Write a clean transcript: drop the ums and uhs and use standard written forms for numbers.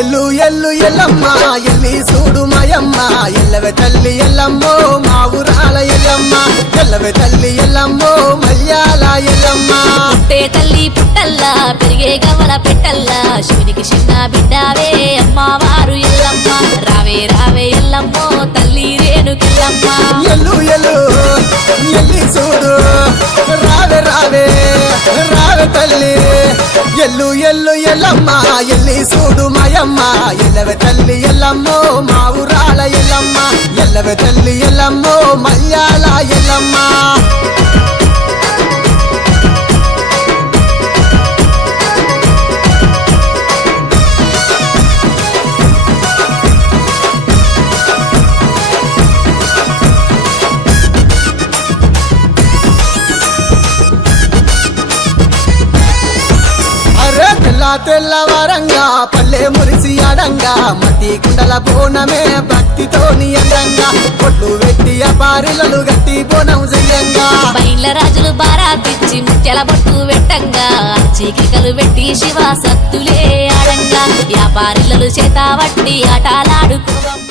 ఎల్లు ఎల్లు ఎల్లమ్మ ఎల్లి చూడు మాయమ్మ ఎల్లవే తల్లి ఎల్లమ్మో మా ఊరాల ఎల్లమ్మ ఎల్లవే తల్లి ఎల్లమ్మో మల్యాల ఎల్లమ్మ పుట్టే తల్లి పుట్టల్లా పెరిగే గవల పెట్టల్లా శివునికి చిన్న బిడ్డావే అమ్మవారు ఎల్లమ్మ రావే రావే ఎల్లమ్మో తల్లి రేణుకెల్లమ్మ ఎల్లు ఎల్లు ఎల్లి చూడు రావే రావే రావే తల్లి ఎల్లు ఎల్లు ఎల్లమ్మ ఎల్లి చూడు మాయమ్మ ఎల్లవే తల్లి ఎల్లమ్మో మా ఊరాల ఎల్లమ్మ ఎల్లవే తల్లి ఎల్లమ్మో మల్యాల ఎల్లమ్మ తెల్లవారంగా పల్లె మురిసి అడంగా మట్టి కుండల బోనమే భక్తితోని అందంగా కొట్లు వెట్టి అపారిలలు గట్టి బోనం చెయ్యంగా బయళ్ళ రాజులు బారాతిచ్చి ముత్యాల బొట్టు వెట్టంగా చీకికలు వెట్టి శివ సత్తులే ఆడంగా వ్యాపారిలలు చేత వట్టి ఆటలాడుకోవ